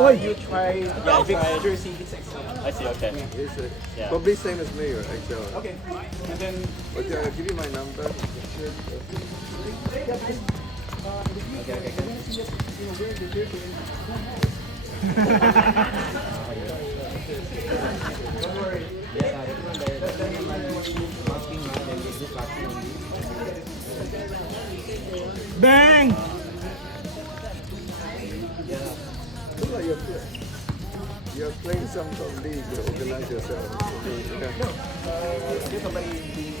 You try Vic's jersey. It's XL. I see, okay. It's Yeah. probably same as me, or XL. Okay. And then Okay, I'll give you my number. don't worry. Bang! Look like you're playing some sort of league. You organize yourself. There's somebody being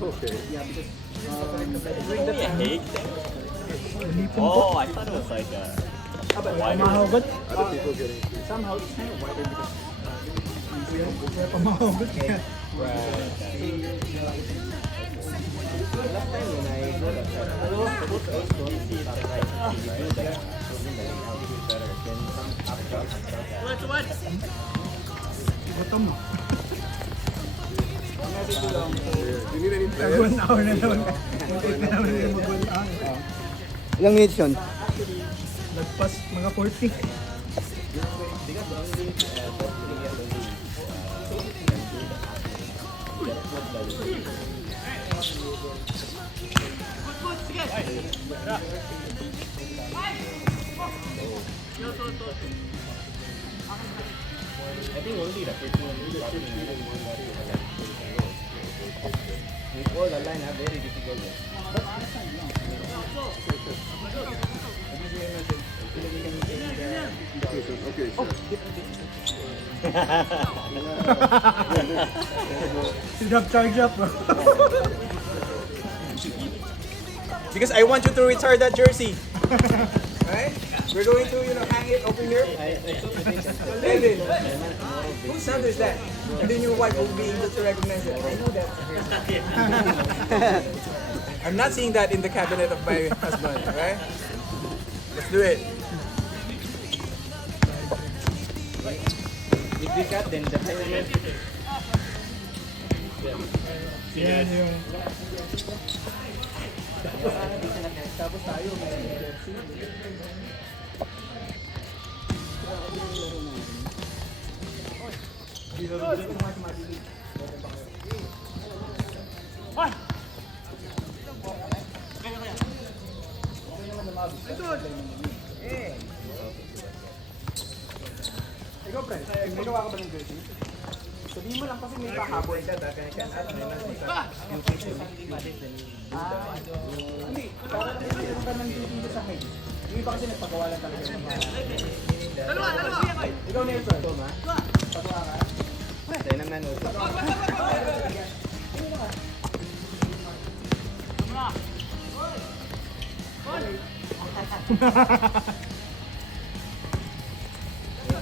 Okay. yeah, because Is it a Hague thing? Oh, I thought it was like a wider. Pamahagot. Other people getting free. somehow it's kind of wider because Pamahagot ka. Last time when I go that side, I was supposed to also see the right. You do that, proving that how to do better. Then some up down. Bottom mo. message ko lang. Do you need any Mag players? 1 hour na naman. Mag-1 hour na naman. Mag 1 hour. Ilang minutes yun? Lagpas mga 40. I think only the first one is with all the line are very difficult. Okay, sure. Drop charge up. Because I want you to retire that jersey. Right? We're going to, hang it over here. And then, whose son is that? And then your wife will be able to recognize it. I know that. I'm not seeing that in the cabinet of my husband, right? Let's do it. If we cut, then the final Yan yung... Tapos tayo, may jersey. Ikaw, friend, may gawa ka ba ng jersey? Sabihin mo lang kasi may pahabol ka, hindi, para meron ka ng dito sa height. Yung iba kasi nagpagawa lang talaga ng mga... Dalawa! Ikaw, Nelson. Pagawa ka? Tayo naman also.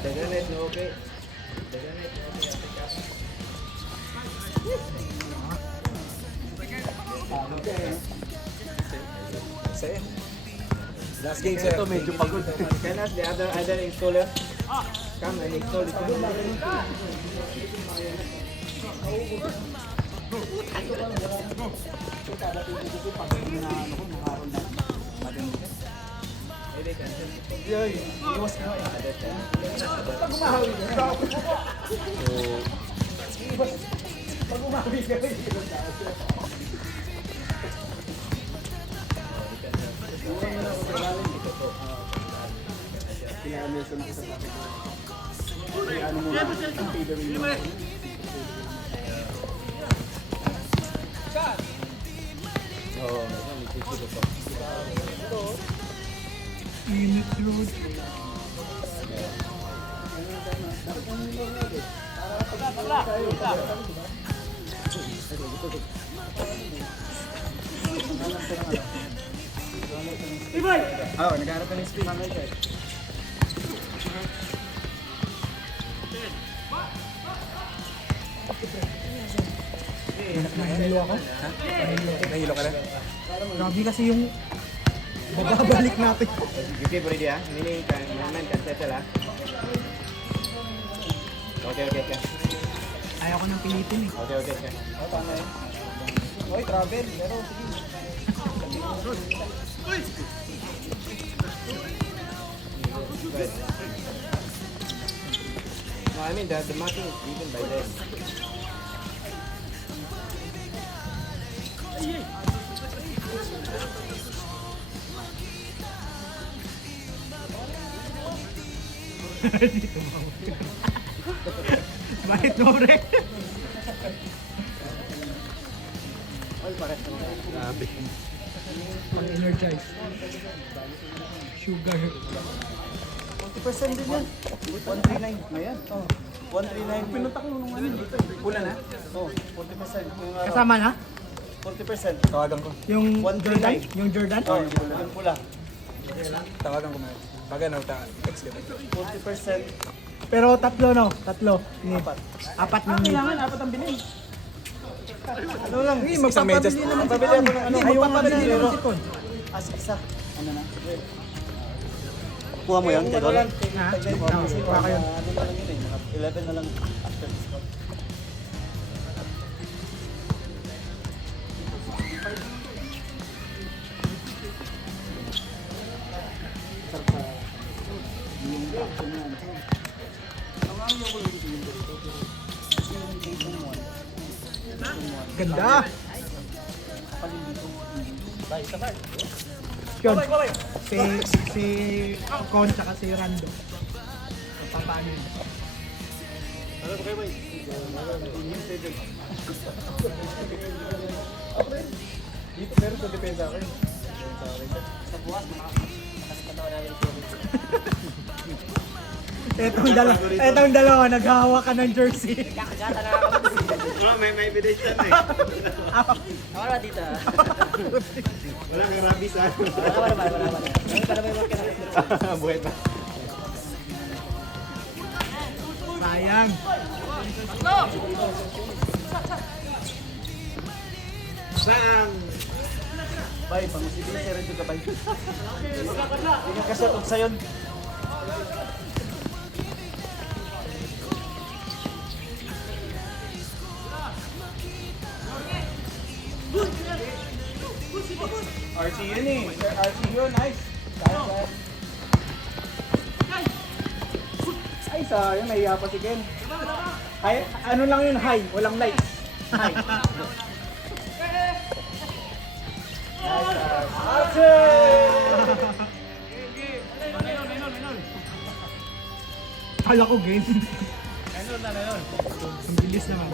The granite, no okay. The granite, no okay. Sa'yo. Last game sa'yo. Ito medyo pagod. Can ask the other installer. Come and install it. Iwas ka. Pag umahawi ka. Pag umahawi ka. Init road. Oo, nagharap ka ng screen. Nahilo ako. Nahilo ka na? Grabe kasi yung bababalik natin. Okay, pwede ah. Meaning, naman, can settle ah. Okay. Ayaw ko nang pilitin eh. Okay. Tama yun. Oy, travel. Pero, sige. Good. I mean the marking even by then. Bakit mo, pre? Grabe. Pang-energize. Sugar. 40% din yan. 139. Ayan. Oh. 139. Pinunta ko nung ano dito. Pula na? Oh, 40%. Yung araw. Kasama na? 40%. Tawagan ko. Yung 139. Jordan? Yung Jordan? Oh, yung pula. Tawagan ko na. Baga na text ka. 40%. Pero tatlo, no? Tatlo. Need. Apat. Apat yung need. Apat ang bilhin. Ano lang? Hindi, magpapabili naman si Magpapabili ako ng ano. Hindi, magpapabili naman si Con. As isa. Ano na? Kuha mo yan, Tedol? Ha? Tagday mo. Oo, Kasi kuha ko yun. ano na lang yun eh. Mga 11 na lang after discount. Ganda. Yun. Si Con tsaka si Rando. Papaano yun? Dito meron sa depensa ko. Etong dalawa, naghahawa ka ng jersey. May evidence yan eh. Wala dito. Wala kang rabies ah. Buhay pa. Sayang. Sang! Bay, pang-usibin siya rin yung kabay. Hindi ka kasatog sa'yon. RC yun eh. RC yun, nice. Ay, sayang, nahiya pa si Ken. Ay, ano lang yun, high, walang lights. High. Kala ko game. Ang bilis naman.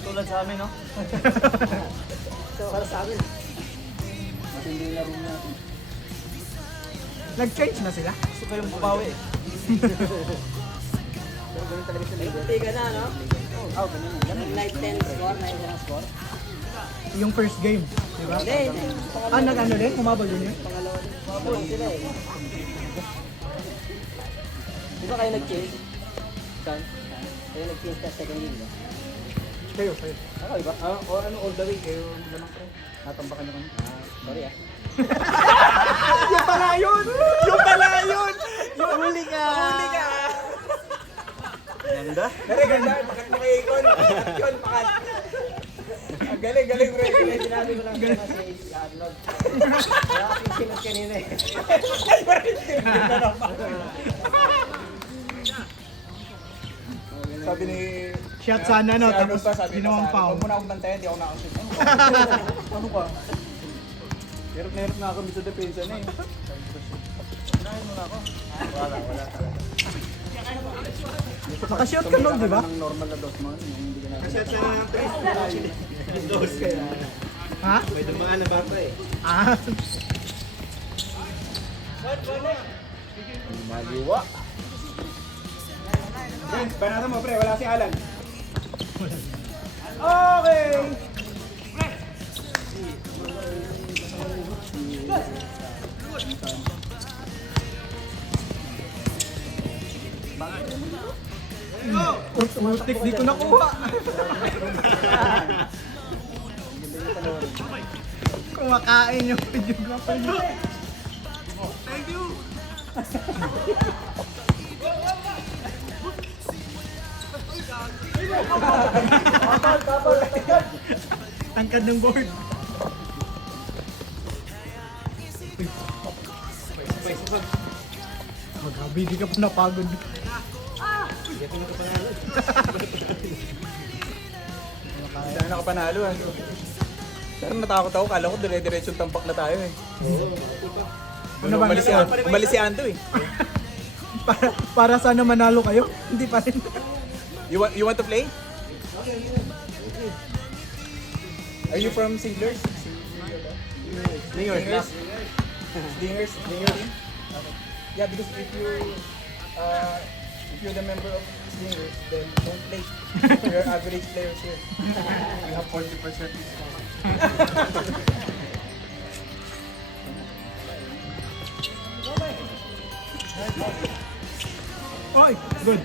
Tulad sa amin, no? Para sa amin. Matindi na room natin. Nag-change na sila. Gusto ko yung bumawi eh. Tiga na, no? Oh, ganun. Ganun. Night 10 score, night 10 score. Yung first game. Di ba? Hindi, hindi. Ah, nag-ano din? Humabol din yun? Pangalawa din. Mabulong sila eh. Di ba kayo nag-change? Saan? Kayo nag-change ka second game, ba? Kayo. Ako, iba? O ano, all the way, kayo lamang ko. Natambakan nyo kami. Sorry ah. Yung pala yun! Yung pala yun! Huli ka! Huli ka! Ganda? Dari, ganda. Pakat mo kay Icon. Pakat yun, pakat. Ang galing, galing, bro. Sinabi ko lang siya kasi i-upload. Kaya kasi sinod kanina eh. Sabi ni... Shot sana, no? si Arnold Tapos pa, sabi niya ginawang sa akin, foul. Huwag mo na akong bantayan, di ako nakashoot. Ano ka? Hirap na hirap na ako sa depensa na eh. Unahin mo na ako. Wala talaga. Nakashot ka nun, di ba? Ng normal na dose mo. Yung hindi ka na... Shot sana ng 3. Dos kaya. Ha? May dumaan na bata eh. Ah. Maliwa. Banata mo, pre. Wala si Alan. Okay! Ultik, di ko nakuha. Kumakain yung videographer niyo. Tangkad ng board. Oh, grabe, di ka pa napagod. Hindi tayo nakapanalo ah. Pero natakot ako, kala ko dire-diretsong tampak na tayo eh. Ano ba? Umalis si Anto eh. Para sana manalo kayo? Hindi pa rin. You want to play? Are you from Seedlers? Slingers? Slingers? Yeah, because if you're the member of Slingers, then don't play. You're average players here. We have 40% discount. Oy, good.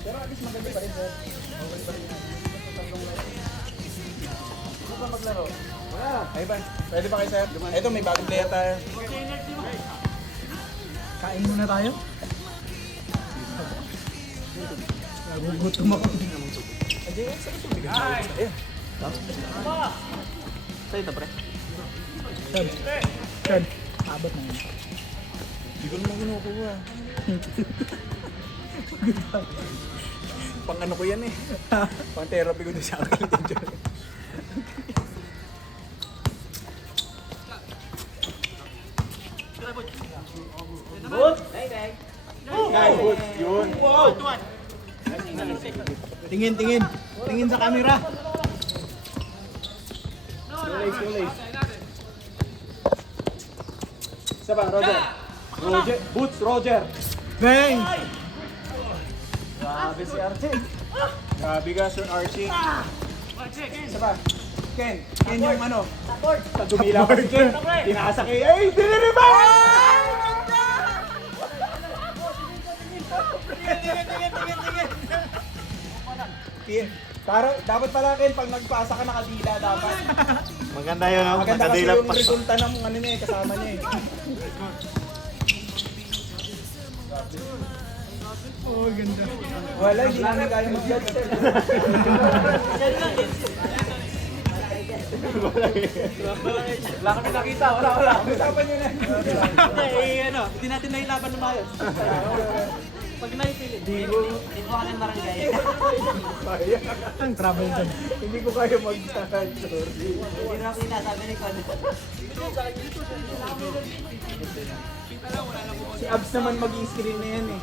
Pero at least maganda pa rin sir. Okay pa rin. Ano ba maglaro? Wala. Ay ba? Pwede ba kayo sir? Ito may bagong player tayo. Kain muna tayo. Nagugutom ako. Andiyan, saan ito bigyan? Ayun. Sa'yo ito, pre. Chad. Abot na yun. Hindi ko naman kinukuha. Pang ano ko yan eh. Pang therapy ko doon sa akin. Yun. Tingin, tingin. Tingin sa camera. Isa pa, Roger. Roger. Boots, Roger. Bang! Grabe si Archie. Grabe ka, Sir Archie. Isa pa. Ken. Ken yung ano. Pag dumila ka si Ken. Tinasa kay, ay, diniriban! Ken. Dapat pala Ken, pag nagpasa ka nakadila dapat. Maganda yun, no? Maganda kasi yung resulta ng ano niya eh, kasama niya eh. Oh, ganda. Wala, hindi namin kaya mag-judge. Wala kami nakita, wala. Usapan nyo na. Hindi natin nailaban ng maayos. Pag naipili, hindi ko akin barangay. Ang travel dyan. Hindi ko kaya mag-judge. Hindi na ako inasabi ni Con. Si Abs naman mag-i-screen na yan eh.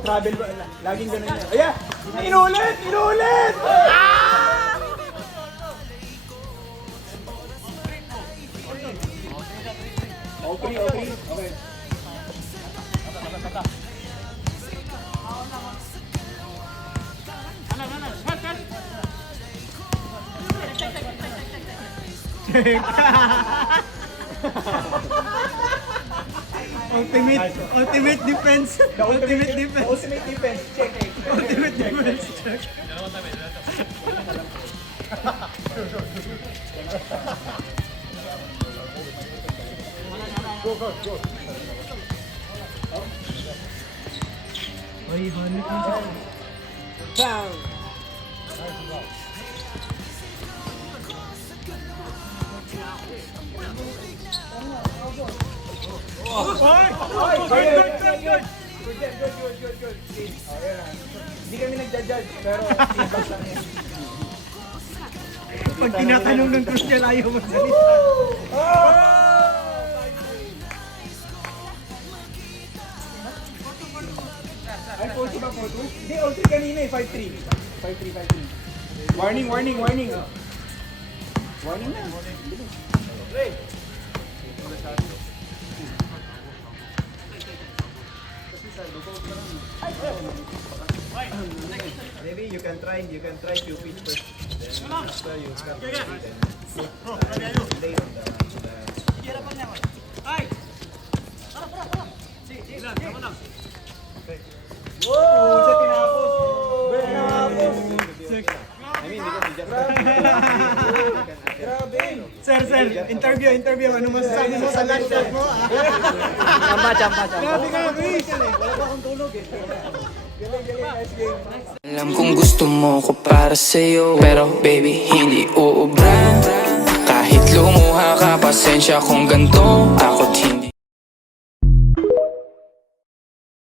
Travel ba? Laging ganun yan. Ayan! Inulit! Inulit! Okay, okay. Okay. Ultimate defense. Ultimate defense. Ultimate defense. Check. Ultimate defense. Check. Oy, honey ko siya. Bang! Good. Hindi kami nagja-judge, pero feedback lang yan. Pag tinatanong ng Christian, ayaw magsalita. Ay, 40 ba? 42? Hindi, all 3 kanina eh, 5-3. 5-3. Warning. Warning na. Maybe you can try Cupid first. Then after you start to Siya tinapos. I mean, because you just Grabe. Sir, interview. Ano masasabi mo sa last shot mo? Chamba. Grabe. Wala pa akong tulog eh. Galing, nice game. Alam kong gusto mo ko para sa'yo, pero baby hindi uubra. Kahit lumuha ka pa pasensya kung ganto. Ako't hindi